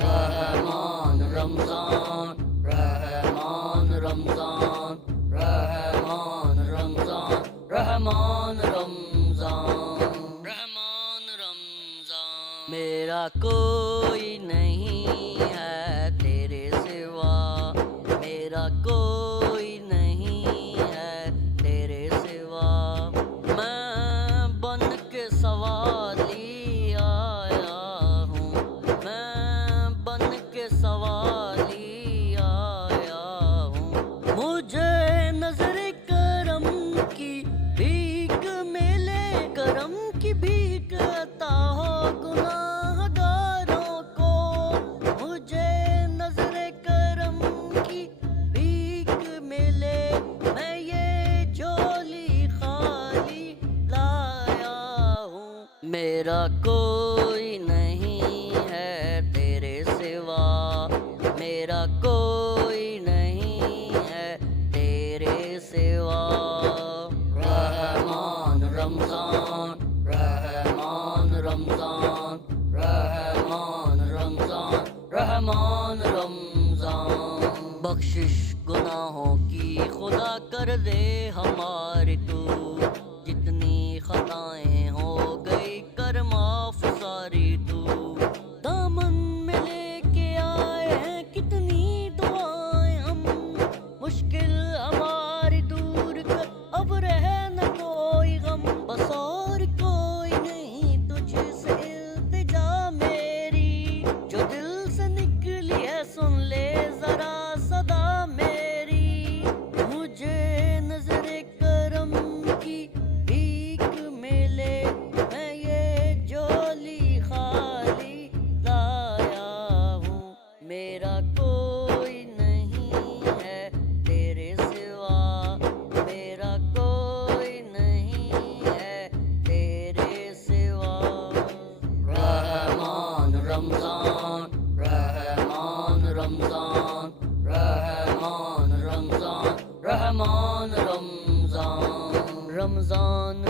رحمان رمضان رحمان رمضان رحمان رمضان رحمان رمضان رحمان رمضان میرا کوئی نہیں ہے تیرے سوا، میرا کوئی نہیں ہے تیرے سوا، میں بن کے سوالی آیا ہوں، میں بن کے سوالی آیا ہوں، مجھے نظر کرم کی بھیک ملے، کرم کی بھیک عطا ہو گناہ گاروں کو، مجھے نظر کرم کی بھیک ملے، میں یہ جھولی خالی لایا ہوں، میرا کوئی نہیں ہے تیرے سوا، میرا کوئی نہیں ہے تیرے سوا، رحمان رمضان رحمان رمضان رحمان رمضان رحمان رمضان، بخشش گناہوں کی خدا کر دے ہماری تو، جتنی خطائیں ہو گئی کر معاف ساری تو، دامن میں لے کے آئے ہیں کتنی دعائیں ہم، مشکل ہماری دور کر اب رہے نہ کوئی غم، بس اور کوئی نہیں تجھ سے التجا میری، جو دل سے نکلی ہے سن لے ذرا صدا میری، مجھے نظر کرم کی بھیک ملے، میں یہ جھولی خالی لایا ہوں، میرا کوئی نہیں ہے تیرے سوا، میرا کوئی نہیں ہے تیرے سوا، رحمان رمضان رحمان رمضان رحمان رمضان رحمان رمضان، رمضان